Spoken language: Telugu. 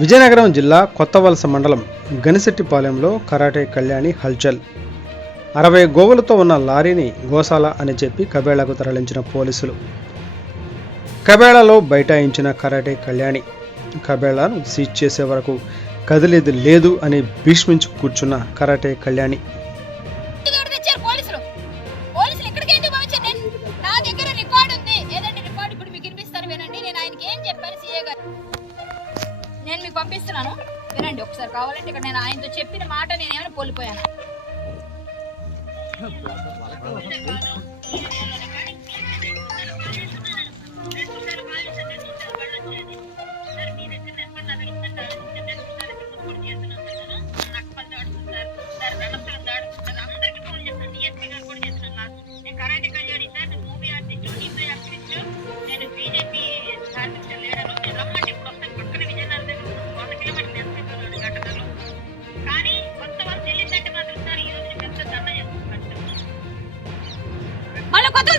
విజయనగరం జిల్లా కొత్తవలస మండలం గనిశెట్టిపాలెంలో కరాటే కళ్యాణి హల్చల్. 60 గోవులతో ఉన్న లారీని గోశాల అని చెప్పి కబేళాకు తరలించిన పోలీసులు. కబేళాలో బైఠాయించిన కరాటే కళ్యాణి కబేళాను సీజ్ చేసే వరకు కదిలేది లేదు అని భీష్మించి కూర్చున్న కరాటే కళ్యాణి. నేను మీకు పంపిస్తున్నాను వినండి ఒకసారి కావాలంటే. ఇక్కడ నేను ఆయనతో చెప్పిన మాట నేనేమైనా కోల్పోయాను. మళ్ళీ కొత్త